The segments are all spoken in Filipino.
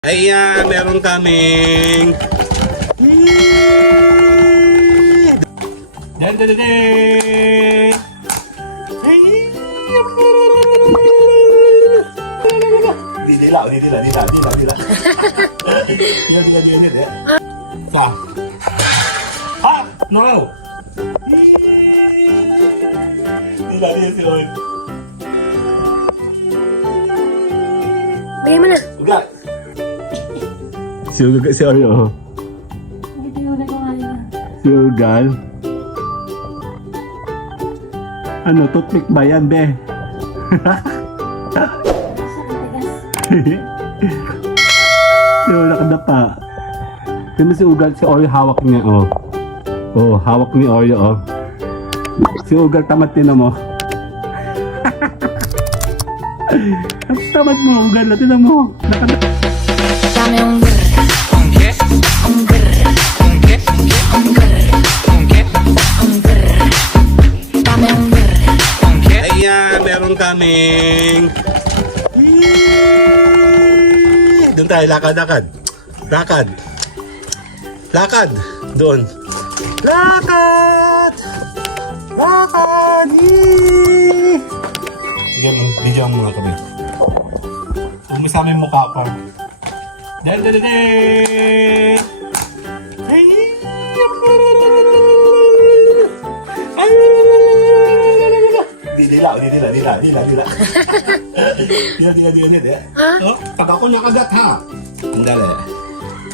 Ayan, meron kaming dan dan dan dan. Dila. Dila. Sa. Ha? No. Dila si Oy. Bigay mo na. Ugat. Si Ugal, si Oreo. Hindi ko nagawa yun. Si Ugal. Ano, toothpick ba yan, be? Si Oreo nakadapa. Tignan mo si Ugal, si Oreo hawak niya, oh. Oh, hawak ni Oreo, oh. Si Ugal tamad din mo. Tamad mo, Ugal, tinan mo. Dame un Ayan, meron kaming doon tayo, lakad doon, lakad video mo mga kami. Umisama yung mukha ko. Dan. Dila. Dila. Oh, pag ako nakagat ha. Andali.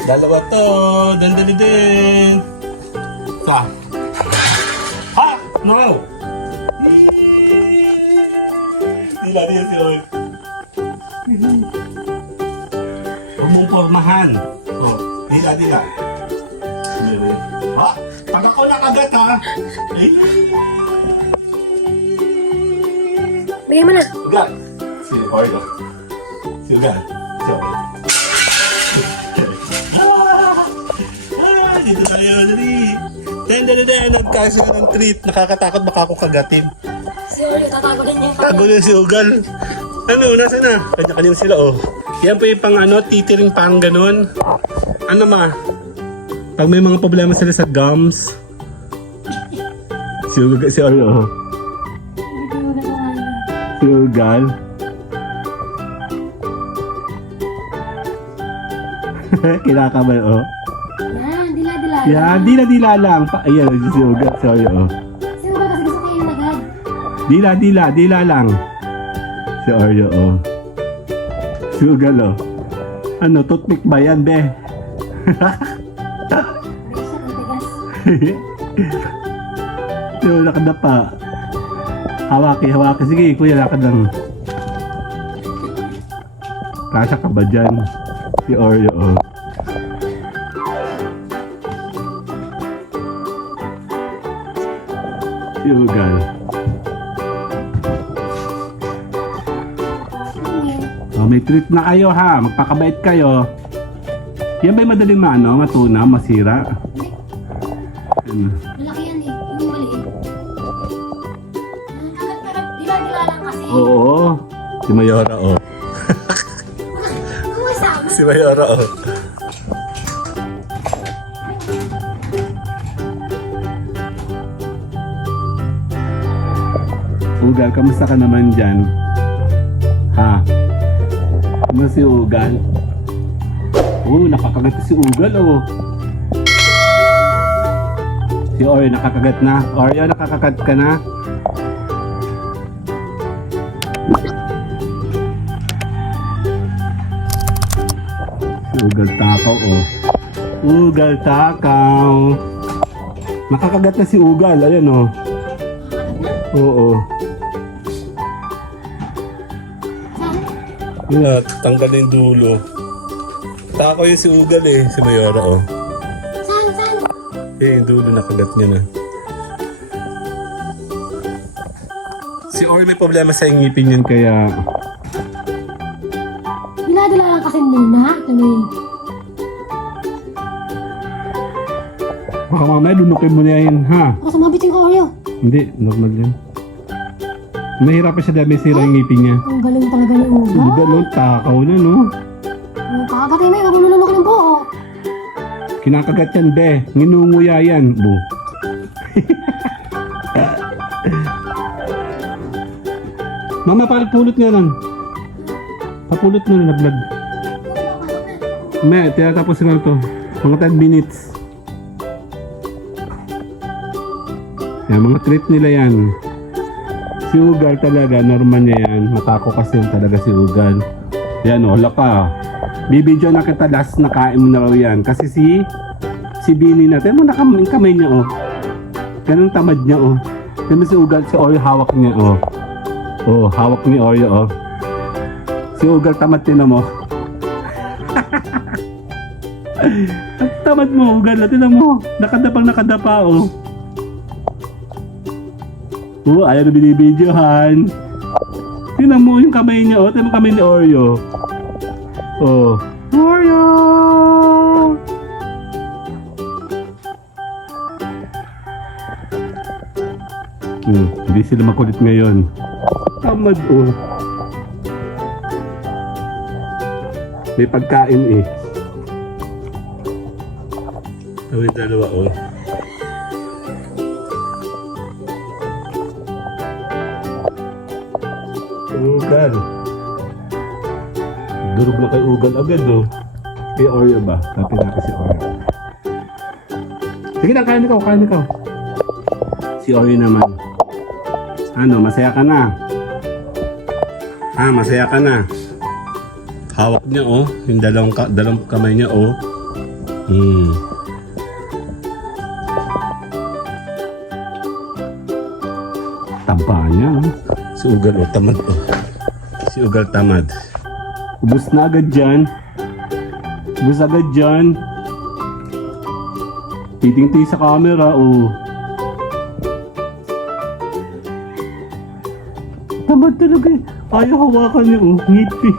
Dalawa to. Dan. Sa. Ha? No. Dila si Oy. Huwag mong pormahan. Oh, dila. Ha? Pag ako nakagat ha. Bigay mo na. Ugal. Si Oreo. Si Ugal. Si Oreo. Dito tayo, dali. Dan. Nagkasi ko ng treat. Nakakatakot baka ako kagatin. Si Oreo, tatago din niya. Tago din si Ugal. Ano, nasa na? Kanya-kanya sila, oh. Yan po yung pang ano, titiring pang ganun. Ano ma? Pag may mga problema sila sa gums. Si Ugal, si Oreo, oh. Hindi ko nagawa yun. Si Ugal. Kinakabal, oh. Yan, dila. Yan, dila lang. Ayan, si Ugal, si Oreo, oh. Si Ugal kasi gusto kayo agad. Dila lang. Si Oreo, oh. Si Ugal, oh. Ano, toothpick ba yan, be? Si Oreo nakadapa. Hawaki. Sige, kuya, lakad lang. Kasya ka ba dyan? Si Oreo, oh. Si Ugal. Oh, may treat na kayo ha. Magpakabait kayo. Yan ba'y madaling matuna, masira? Ano? Malaki yan eh. Yung maliit. Dila lang kasi. Oo. Si Mayora, oh. Kumasama. Si Mayora, oh. Ugal, kamusta ka naman dyan? Ha? Ano si Ugal? Oh, nakakagat si Ugal, oh. Si Oreo nakakagat na. Oreo, nakakagat ka na. Si Ugal takaw, oh. Ugal takaw. Nakakagat na si Ugal, ayan, oh. Oo. Yun, tanggal yung dulo. Takaw yung si Ugal eh, si Mayora, oh. Saan? Eh, yung dulo nakagat niya na. Si Oreo may problema sa ngipin yan, kaya... Dila lang kasi muna. Kami. Baka mamaya lunukin mo na yan, ha? Baka sumabitin ka, Oreo. Hindi, normal yan. Nahirapan siya dahil may sira yung ngipin niya. Ang galing talaga ni Ugal. Ugal, no? Takaw na, no? Kakagatin na yun. Ako nulunok ng buo. Kinakagat yan, be. Nginunguya yan, bu. Mama, pulot nga lang. Papulot mo na vlog. May, tinatapos na to. Mga 10 minutes. Yan, mga treat nila yan. Si Ugal talaga, normal niya yan. Matako kasi yan talaga si Ugal. Yan, wala pa. Bibidyo na kita last na kain mo na raw yan. Kasi si Bini natin, mo yung kamay niya, oh. Ganun tamad niya, oh. Tignan mo si Ugal, si Oreo hawak niya, oh. Oh, hawak ni Oreo, oh. Si Ugal tamad, tinan mo. Ang tamad mo, Ugal, tinan mo. Nakadapa, oh. Oh, ayaw na binibidyohan. Tinan mo yung kamay niya, oh. Tinan mo kamay ni Oreo. Oh, Oreo! Hindi sila makulit ngayon. Tamad, oh. May pagkain, eh. Tawid dalawa, oh. Ugal. Durog na kay Ugal agad, oh. Kay Oreo ba? Tapin natin si Oreo. Sige na, kain ikaw. Si Oreo naman. Ano, masaya ka na? Masaya ka na. Hawak niya, oh. Yung dalawang kamay niya, oh. Taba niya, oh. Si Ugal, oh. Tamad, oh. Si Ugal tamad. Ubus na agad dyan. Titingti sa camera, oh. Tamad talaga, eh. Ayaw hawakan niya, oh. Ngipi.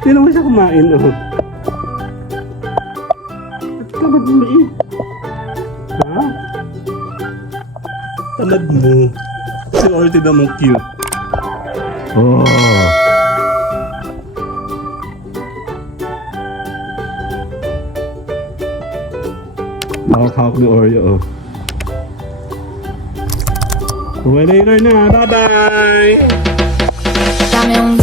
Tinan mo siya kumain, oh. Tamad mo, eh. Ha? Tamad mo. Si Oreo naman cute. Oh. Hawak ni Oreo, oh. Well, later na. Bye-bye! Dami yung